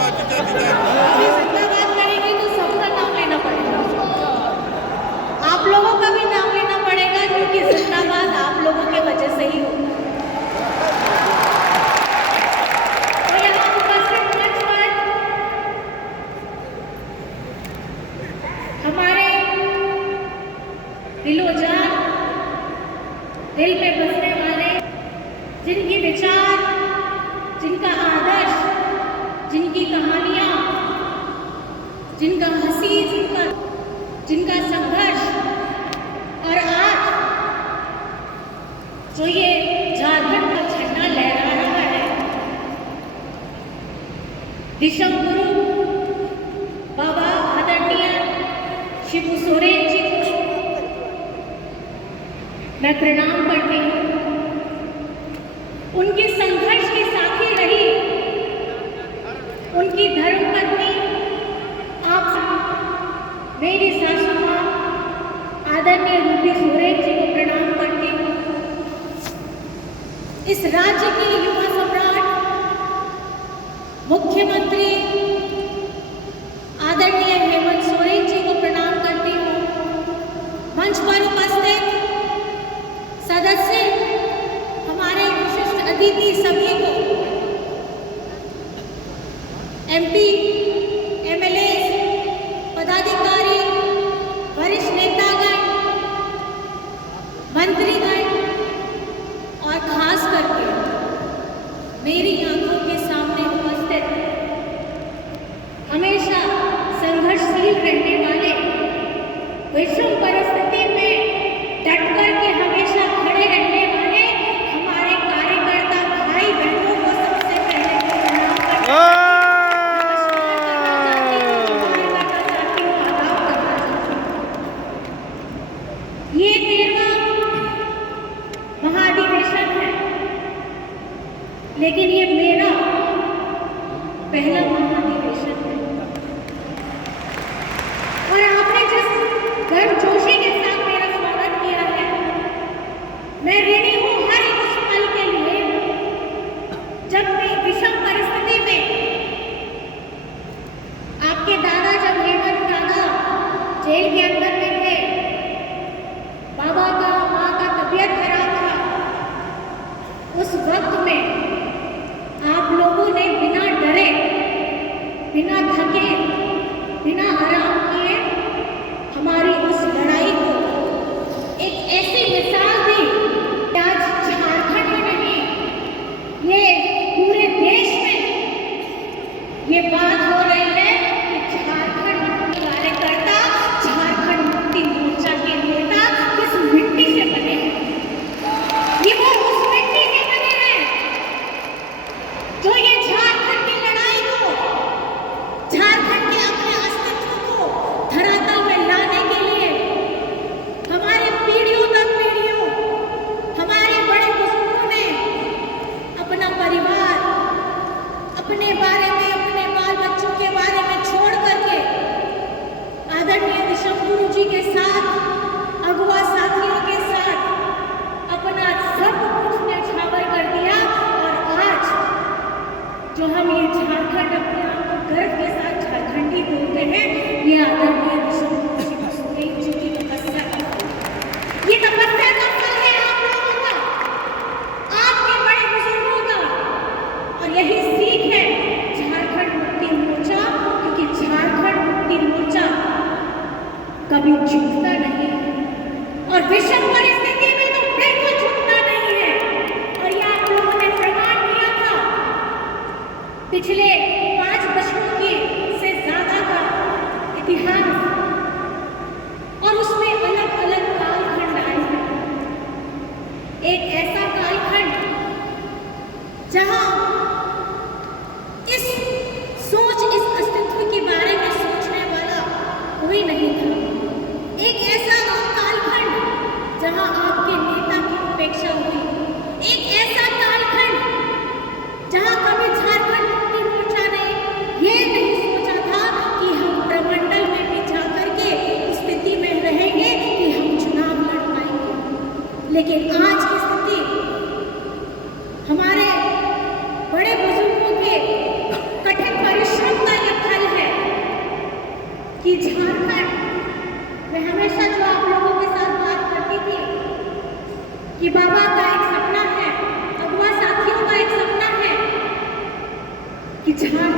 जिंदाबाद करेंगे तो सबका नाम लेना पड़ेगा, आप लोगों का भी नाम लेना पड़ेगा, क्योंकि जिंदाबाद आप लोगों के वजह से ही होगा। तो यहाँ उपस्थित मंच पर हमारे दिलोजान, दिल में बसने वाले, जिनकी विचार, जिनका आदर्श, जिनकी कहानियाँ, जिनका हंसी, जिनका संघर्ष, और आज जो ये झारखंड का झंडा लहरा रहा है, विश्व गुरु बाबा आदरणीय शिबू सोरेन जी को मैं प्रणाम करती हूँ। उनके संघर्ष की साथी रही उनकी धर्मपत्नी, आप मेरी सासू माँ आदरणीय रूपी सोरेन जी को प्रणाम करती हूँ। इस राज्य की युवा सम्राट, मुख्यमंत्री आदरणीय हेमंत सोरेन जी को प्रणाम करती हूँ। मंच पर उपस्थित सदस्य, हमारे विशिष्ट अतिथि सभी को, एमपी, एमएलए, पदाधिकारी, वरिष्ठ नेतागण, मंत्रीगण और खास करके मेरी आंखों के सामने उपस्थित हमेशा संघर्षशील रहने वाले, विषम परिस्थिति में डट कर के हमेशा खड़े रहने वाले हमारे कार्यकर्ता भाई बहनों को सबसे पहले प्रणाम करती हूं। ये 13वां महाधिवेशन है, लेकिन ये मेरा पहला महाधिवेशन है, और आपने जिस गर्मजोशी के साथ मेरा स्वागत किया है, मैं ऋणी हूँ हर एक उस पल के लिए जब मैं विषम परिस्थिति में आपके दादा, जब हेमंत दादा जेल के अंदर में थे, बाबा का, माँ का तबीयत खराब था, उस वक्त में आप लोगों ने बिना डरे, बिना थके, बिना आराम किए हमारी उस लड़ाई को एक ऐसी मिसाल दी कि आज झारखंड में नहीं, ये पूरे देश में ये बात हो रही है कि झारखंड कार्यकर्ता, झारखंड मुक्ति मोर्चा के नेता किस मिट्टी से बने हैं। ये वो उस मिट्टी से बने हैं जो ये झारखंड की लड़ाई को, झारखंड के अपने अस्तित्व को धरातल में लाने के लिए हमारे पीढ़ियों दर पीढ़ियों, हमारे बड़े बुजुर्गों ने अपना परिवार, अपने बारे में, अपने बाल बच्चों के बारे में छोड़ करके आदरणीय विश्व गुरु जी के साथ, अगुवा साथियों के साथ अपना सब कुछ न्यौछावर कर दिया, और आज जो हम ये झारखंड अपने आप को गर्व के साथ झारखंडी बोलते हैं, ये आदरणीय विश्व गुरु शिबू सोरेन जी की तपस्या का फल, ये तपस्या का फल है आप लोगों का, आपके बड़े बुजुर्गों का, और यही सीख है झारखंड मुक्ति मोर्चा, क्योंकि झारखंड मुक्ति मोर्चा कभी झुकता नहीं है, और विषम परिस्थिति में तो बिल्कुल झुकता नहीं है। और ये आप लोगों ने प्रमाण किया था पिछले 5 दशकों की से ज्यादा का इतिहास, और उसमें अलग अलग कालखंड आए हैं। एक ऐसा कालखंड जहां इस सोच, इस अस्तित्व के बारे में सोचने वाला कोई नहीं था। एक ऐसा कालखंड जहां आपके नेता की उपेक्षा हुई। एक ऐसा कालखंड जहां कभी झारखंड मुक्ति मोर्चा ने ये नहीं सोचा था कि हम प्रमंडल में भी जा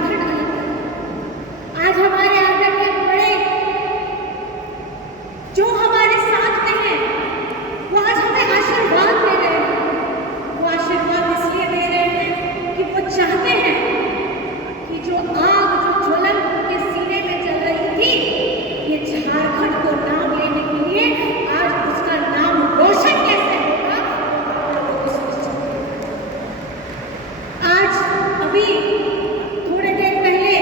झारखंड अलग है। आज हमारे आदरणीय बड़े जो हमारे साथ में हैं, वो आज हमें आशीर्वाद दे रहे हैं। वो आशीर्वाद इसलिए दे रहे हैं कि वो चाहते हैं कि जो आग जो ज्वलन उनके सीने में जल रही थी, ये झारखंड को नाम लेने के लिए आज उसका नाम रोशन कैसे होगा। आज अभी थोड़े देर पहले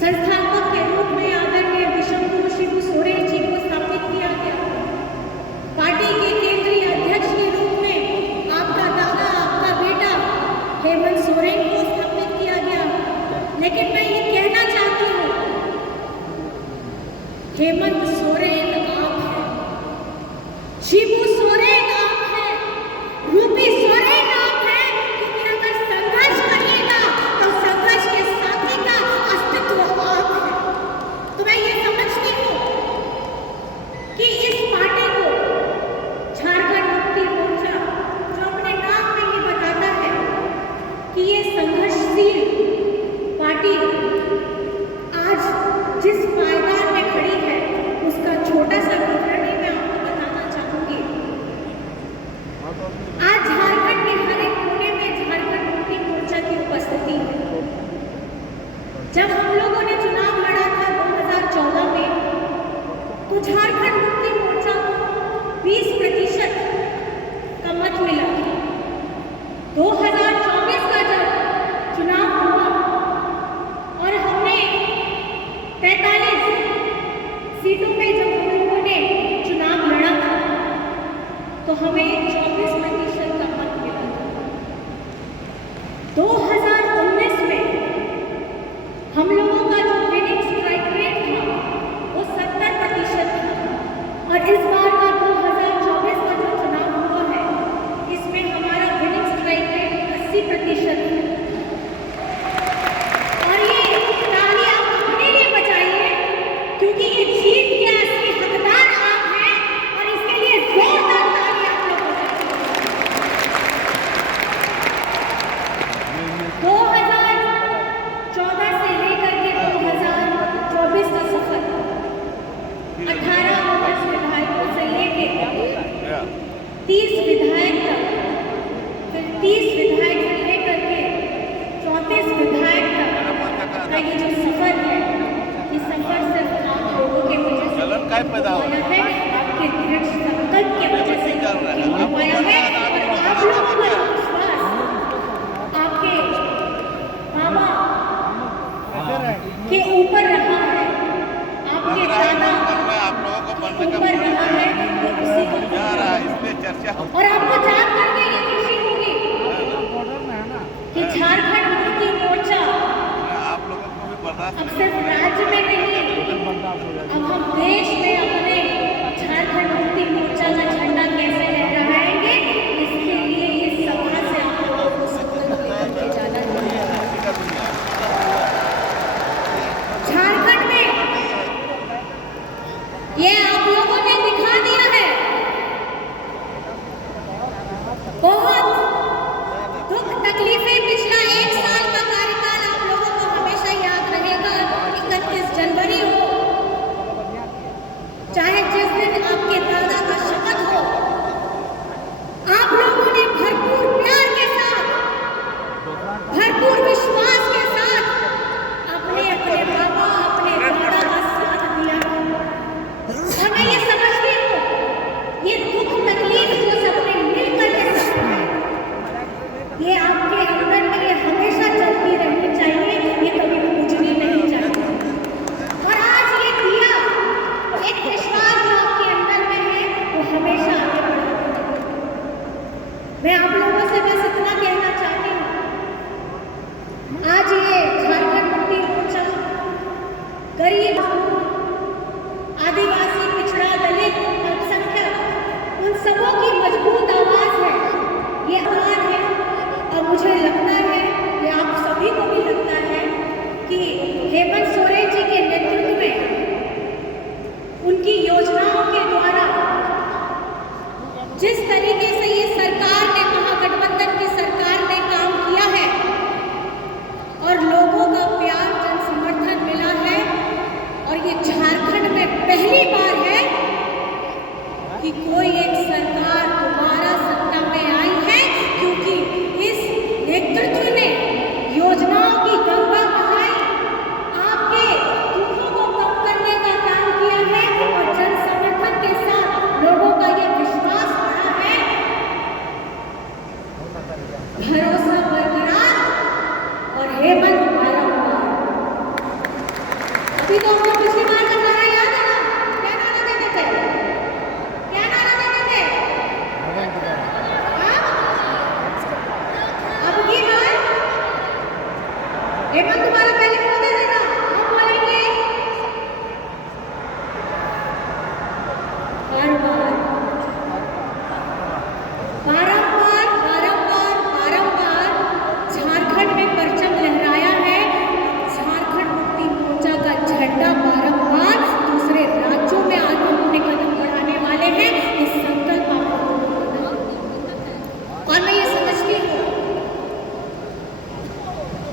संस्थापक के रूप में आदरणीय विश्वगुरु शिबू सोरेन जी को स्थापित किया गया। पार्टी के केंद्रीय अध्यक्ष के रूप में आपका दादा, आपका बेटा हेमंत सोरेन को स्थापित किया गया। लेकिन मैं ये कहना चाहती हूँ, हेमंत सोरेन आप हैं, शिबू सोरेन आप हैं, रूपी सोरेन आप हैं, क्योंकि अगर संघर्ष करिएगा तो संघर्ष के साथी का अस्तित्व आप है। तो मैं ये समझती हूँ कि इस पार्टी को झारखंड मुक्ति मोर्चा, जो अपने नाम में ही बताता है कि ये संघर्षशील पार्टी आज जिस पायदान में खड़ी है, उसका छोटा सा विवरण ही मैं आपको बताना चाहूंगी। आज झारखंड के हर एक कोने में झारखंड मुक्ति मोर्चा की उपस्थिति है। जब हम लोगों ने चुनाव लड़ा था 2014 में, तो झारखंड मुक्ति मोर्चा को 20% का मत मिला। 2024 का जब चुनाव हुआ और हमने 45 सीटों में जब हम लोगों ने चुनाव लड़ा था, तो हमें 24% का मत मिला था। 2019 में हम लोगों का जो विनिंग स्ट्राइक रेट था वो 70% था, और इस बार का 2024 का जो चुनाव हुआ है, इसमें हमारा विनिंग स्ट्राइक रेट 80% है। और ये ताली आप अपने लिए बजाइए, क्योंकि ये जीत के असली हकदार आप हैं, और इसके लिए जोरदार ताली आप लोग बजाइए। 2014 से लेकर के 2024 का सफर, 18 विधायकों से लेके 30 विधायक तक, फिर 30 विधायक से लेकर के 34 विधायक तक का ये जो सफर है, ये सफर सिर्फ आप लोगों के वजह से हुआ है, आपके दृढ़ संकल्प की वजह से हो पाया है। और आप लोगों का विश्वास आपके मामा के ऊपर रहा है, आपके दादा ऊपर रहा है, तो उसी को और आपको जान करके ये खुशी होगी कि झारखंड मुक्ति मोर्चा अब सिर्फ राज्य में नहीं, अब हम देश में अपने झारखंड मुक्ति मोर्चा का झंडा कैसे लहराएंगे, इसके लिए इस सभा से आप लोगों को संकल्प लेकर के जाना चाहिए। झारखंड में ये आप लोगों ने दिखा दिया है, बहुत दुख तकलीफें, पिछला 1 साल का कार्यकाल आप लोगों को हमेशा याद रहेगा। अभी तो हमको पिछली बार का नारा याद है ना? क्या नारा देते थे? क्या नारा देते थे? हाँ? अब की बार हेमंत तुम्हारा पहले बोलते थे ना, हम बोलेंगे हर बार बारंबार बारंबार बारंबार झारखंड में परचम लहराया है। झारखंड मुक्ति मोर्चा का झंडा बारंबार दूसरे राज्यों में आगे अपने कदम बढ़ाने वाले हैं। इस संकल्प आप लोगों को लेना है। और मैं ये समझती हूँ,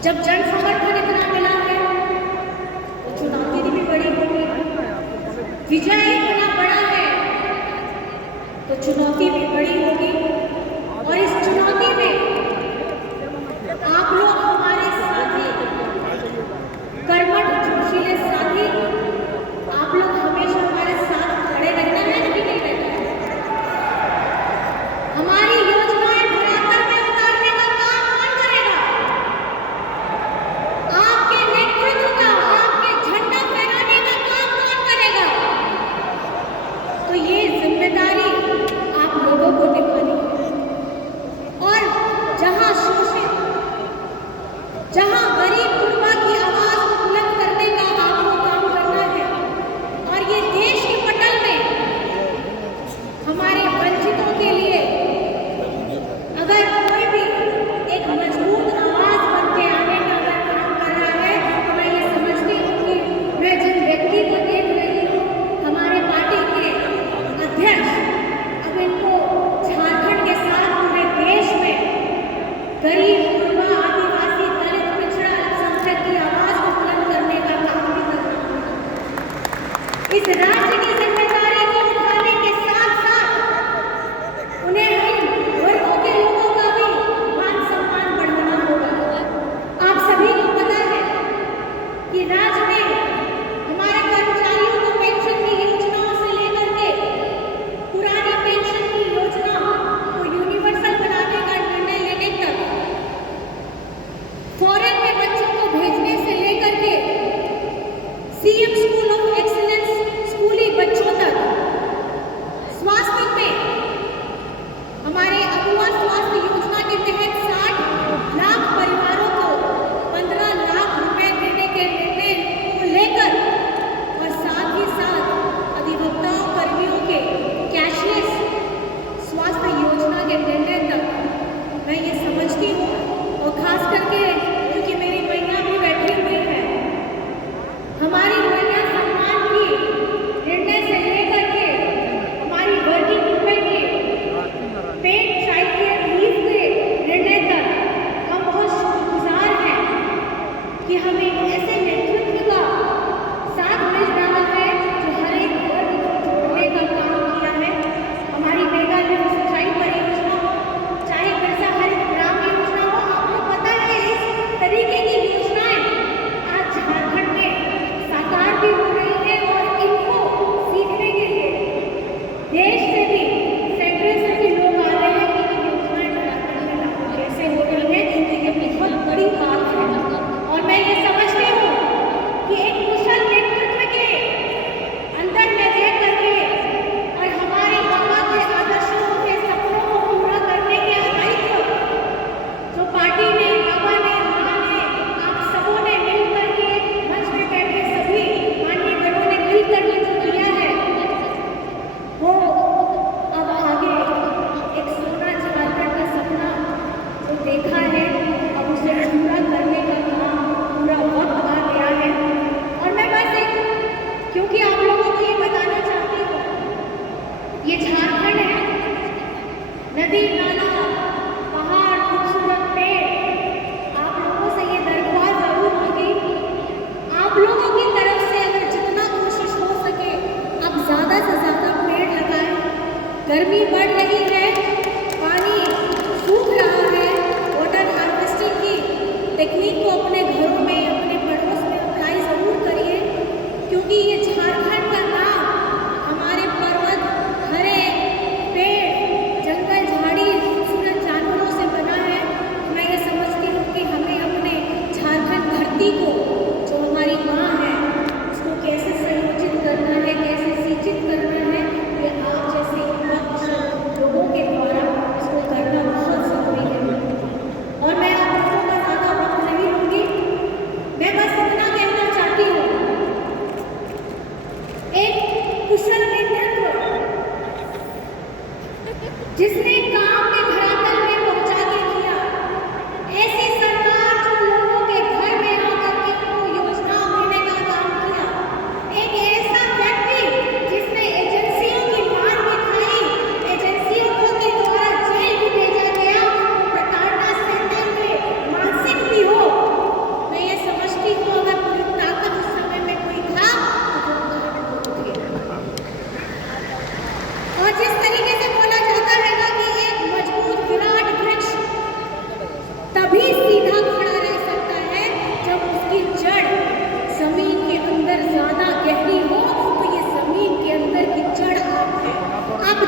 जब जन समर्थन इतना मिला है तो चुनौती भी बड़ी होगी। विजय इतना बड़ा है तो चुनौती भी बड़ी होगी। और इस चुनौती में आप लोग हमारे साथी, कर्मठ जोशीले साथी, आप लोग हमेशा हमारे साथ खड़े रहना है कि नहीं रहना है? हमारी योजनाएं धरातल में उतारने का काम कौन करेगा? आपके नेतृत्व का, आपके झंडा फहराने का काम कौन करेगा? तो ये जिम्मेदारी आप लोगों को निभानी है। और जहां शोषित, जहां गरीब गुरबा की आवाज को बुलंद करने का आपको काम करना है। और ये देश के पटल में हमारे वंचितों के लिए अगर कोई भी एक मजबूत आवाज बन के आने का अगर काम कर रहा है, तो मैं ये समझती हूँ कि मैं जिन व्यक्ति को देख रही हूँ, हमारे पार्टी के अध्यक्ष, अब इनको झारखंड के साथ पूरे देश में गरीब गुरबा, आदिवासी, दलित, पिछड़ा, अल्पसंख्यक की आवाज को बुलंद करने का काम भी करना है। इस राज्य की जिम्मेदारी को उठाने के साथ साथ उन्हें इन वर्गों के लोगों का भी मान सम्मान बढ़ाना होगा। आप सभी को पता है कि राज्य में हमारे कर्मचारियों को पेंशन की योजनाओं से लेकर के पुरानी पेंशन की योजना को यूनिवर्सल बनाने का निर्णय लेने तक, फॉरेन में बच्चों को भेजने से लेकर के सीएम स्कूल ऑफ एक्सीलेंस स्कूली बच्चों तक, स्वास्थ्य में हमारे अगुआ स्वास्थ्य योजना के तहत 60 लाख परिवारों को 15 लाख रुपए देने के निर्णय को लेकर, और साथ ही साथ अधिवक्ताओं कर्मियों के कैशलेस स्वास्थ्य योजना के निर्णय तक, मैं ये समझती हूँ। और खास करके क्योंकि मेरी मैया भी बैठी हुई है, हमारी मैया सम्मान की निर्णय से लेकर के हमारी वर्किंग वुमेन के पेड चाइल्ड केयर लीव के निर्णय तक हम बहुत शुक्रगुजार हैं कि हमें ऐसे नेतृत्व का साथ मिल रहा है जो हर एक वर्ग को जोड़ने का काम किया है। हमारी मेगा लिफ्ट सिंचाई परियोजना हो, चाहे बिरसा हरित ग्राम योजना हो, आपको पता है इस तरीके की योजनाएं आज झारखंड में साकार भी हो रही है। और इनको सीखने के लिए देश से भी, सेंट्रल से भी लोग आ रहे हैं कि ये योजनाएं झारखंड में लागू कैसे हो रही है, क्योंकि ये बहुत बड़ी बात है। और मैं ये समझती हूँ कि एक कुशल नेतृत्व के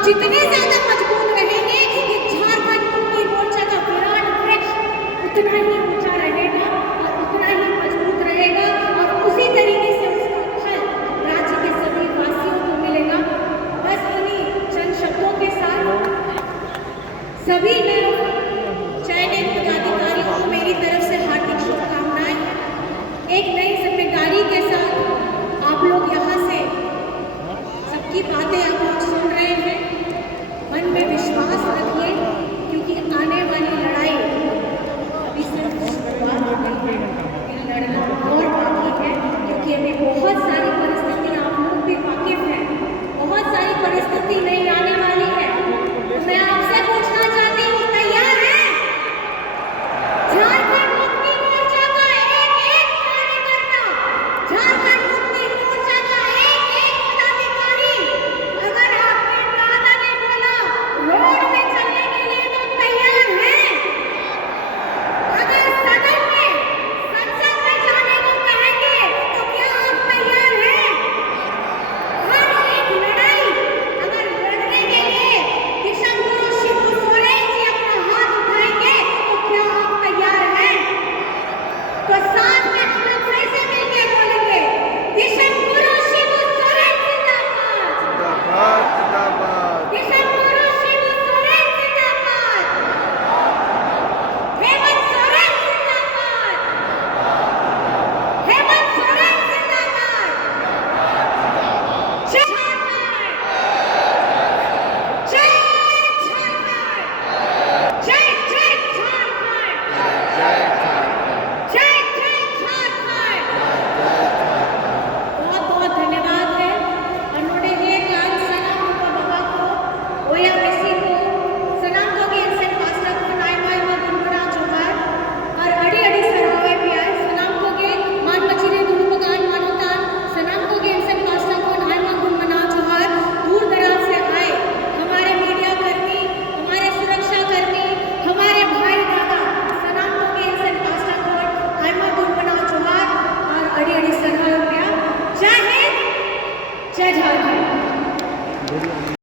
जितने